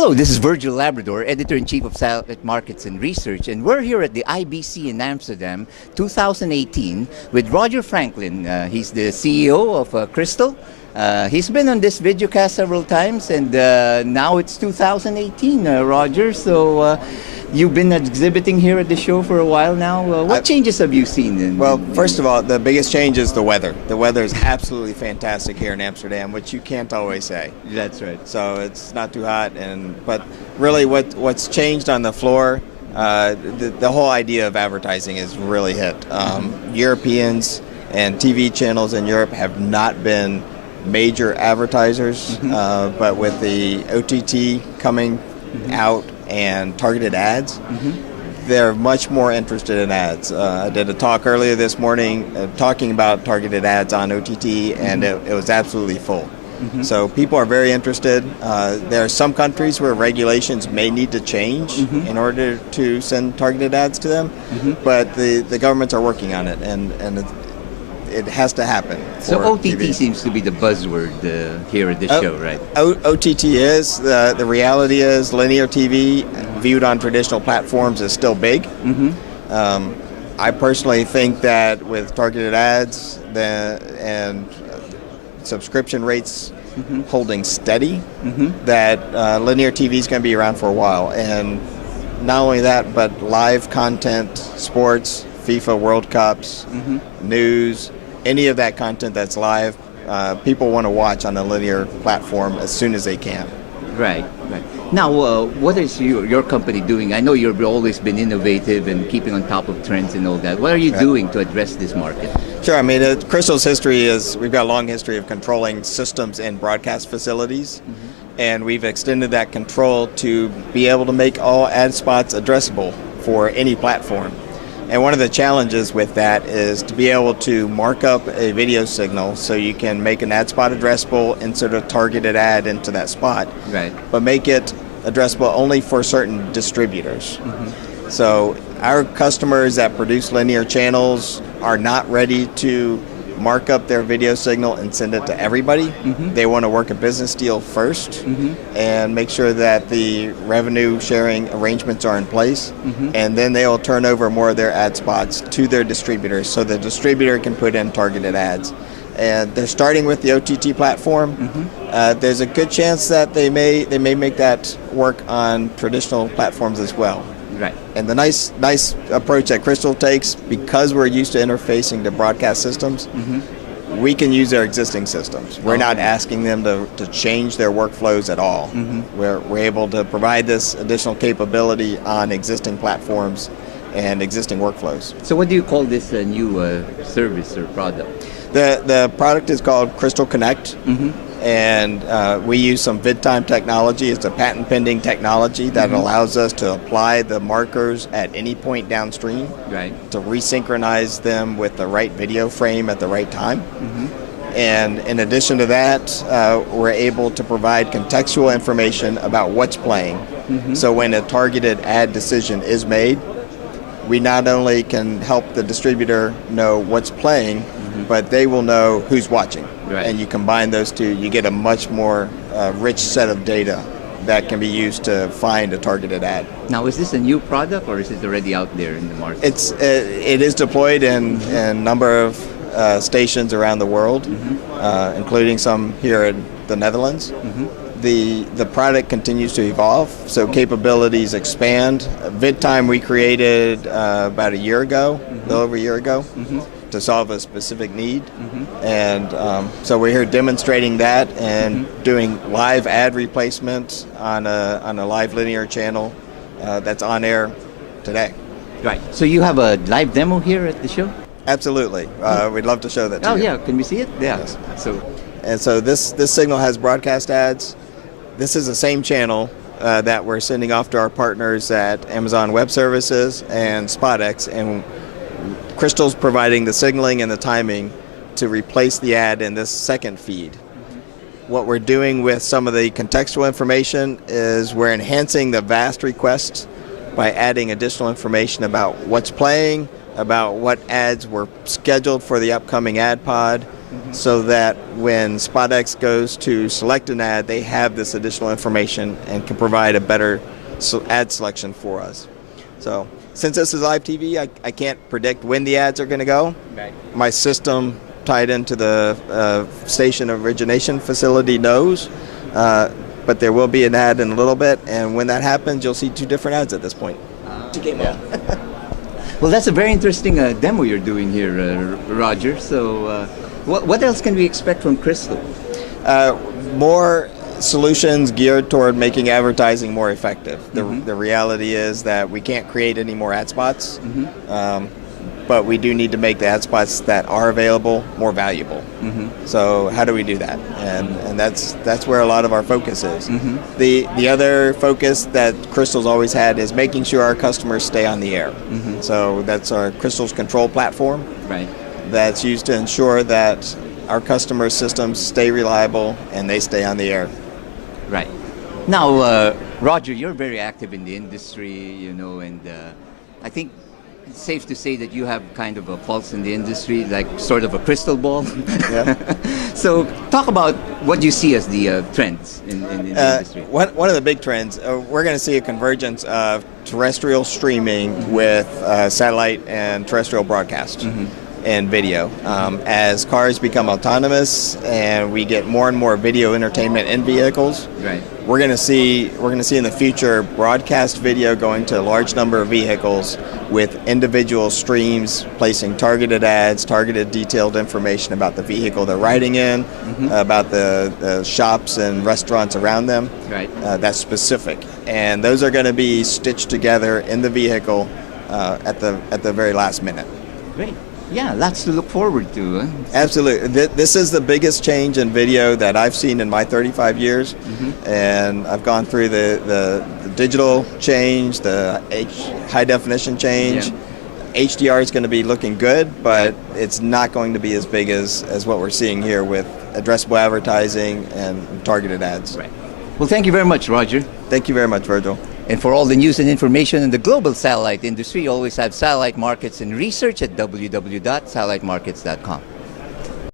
Hello, this is Virgil Labrador, Editor-in-Chief of Satellite Markets and Research, and we're here at the IBC in Amsterdam 2018 with Roger Franklin. He's the CEO of Crystal. He's been on this videocast several times, and now it's 2018, Roger. So you've been exhibiting here at the show for a while now. What changes have you seen? Well, first of all, the biggest change is the weather. The weather is absolutely fantastic here in Amsterdam, which you can't always say. That's right. So it's not too hot, but really what's changed on the floor, the whole idea of advertising is really hit. Europeans and TV channels in Europe have not been major advertisers, but with the OTT coming out and targeted ads, they're much more interested in ads. I did a talk earlier this morning talking about targeted ads on OTT, and it was absolutely full. So people are very interested. There are some countries where regulations may need to change in order to send targeted ads to them, but the governments are working on it, and it has to happen. So OTT TV. Seems to be the buzzword here at this show, right? OTT is. The reality is linear TV viewed on traditional platforms is still big. I personally think that with targeted ads and subscription rates holding steady, that linear TV is going to be around for a while. And not only that, but live content, sports, FIFA World Cups, news, any of that content that's live, people want to watch on a linear platform as soon as they can. Right. Now, what is your company doing? I know you've always been innovative and keeping on top of trends and all that. What are you doing to address this market? Sure. I mean, Crystal's history is we've got a long history of controlling systems in broadcast facilities, and we've extended that control to be able to make all ad spots addressable for any platform. And one of the challenges with that is to be able to mark up a video signal so you can make an ad spot addressable, insert a targeted ad into that spot, but make it addressable only for certain distributors. So our customers that produce linear channels are not ready to mark up their video signal and send it to everybody. They want to work a business deal first and make sure that the revenue sharing arrangements are in place, and then they'll turn over more of their ad spots to their distributors so the distributor can put in targeted ads. And they're starting with the OTT platform. There's a good chance that they may make that work on traditional platforms as well. Right. And the nice approach that Crystal takes, because we're used to interfacing to broadcast systems, we can use their existing systems. We're not asking them to change their workflows at all. We're able to provide this additional capability on existing platforms and existing workflows. So what do you call this new service or product? The product is called Crystal Connect. And we use some VidTime technology. It's a patent-pending technology that allows us to apply the markers at any point downstream to resynchronize them with the right video frame at the right time. And in addition to that, we're able to provide contextual information about what's playing. So when a targeted ad decision is made, we not only can help the distributor know what's playing, but they will know who's watching. And you combine those two, you get a much more rich set of data that can be used to find a targeted ad. Now, is this a new product or is it already out there in the market? It is deployed in a number of stations around the world, including some here in the Netherlands. The product continues to evolve, so capabilities expand. VidTime we created about a year ago, a little over a year ago, to solve a specific need. And so we're here demonstrating that and doing live ad replacement on a live linear channel that's on air today. Right. So you have a live demo here at the show? Absolutely. We'd love to show that to you. Oh yeah, can we see it? Yeah. Yes. So this signal has broadcast ads. This is the same channel that we're sending off to our partners at Amazon Web Services and SpotX, and Crystal's providing the signaling and the timing to replace the ad in this second feed. What we're doing with some of the contextual information is we're enhancing the vast requests by adding additional information about what's playing, about what ads were scheduled for the upcoming ad pod, so that when SpotX goes to select an ad, they have this additional information and can provide a better ad selection for us. So since this is live TV, I can't predict when the ads are going to go. Right. My system tied into the station origination facility knows, but there will be an ad in a little bit, and when that happens, you'll see two different ads at this point. To game on. Well, that's a very interesting demo you're doing here, Roger. So what else can we expect from Crystal? More solutions geared toward making advertising more effective. The reality is that we can't create any more ad spots, but we do need to make the ad spots that are available more valuable. So how do we do that? And that's where a lot of our focus is. The other focus that Crystal's always had is making sure our customers stay on the air. So that's our Crystal's control platform. Right. That's used to ensure that our customer systems stay reliable and they stay on the air. Right. Now, Roger, you're very active in the industry, you know, and I think it's safe to say that you have kind of a pulse in the industry, like sort of a crystal ball. Yeah. So talk about what you see as the trends in the industry. One of the big trends, we're going to see a convergence of terrestrial streaming with satellite and terrestrial broadcast. And video. As cars become autonomous and we get more and more video entertainment in vehicles, right, we're going to see in the future broadcast video going to a large number of vehicles with individual streams placing targeted ads, targeted detailed information about the vehicle they're riding in, about the shops and restaurants around them. Right. That's specific, and those are going to be stitched together in the vehicle at the very last minute. Great. Yeah, lots to look forward to. Huh? Absolutely. This is the biggest change in video that I've seen in my 35 years. And I've gone through the digital change, the high definition change. Yeah. HDR is going to be looking good, but it's not going to be as big as what we're seeing here with addressable advertising and targeted ads. Right. Well, thank you very much, Roger. Thank you very much, Virgil. And for all the news and information in the global satellite industry, you always have Satellite Markets and Research at www.satellitemarkets.com.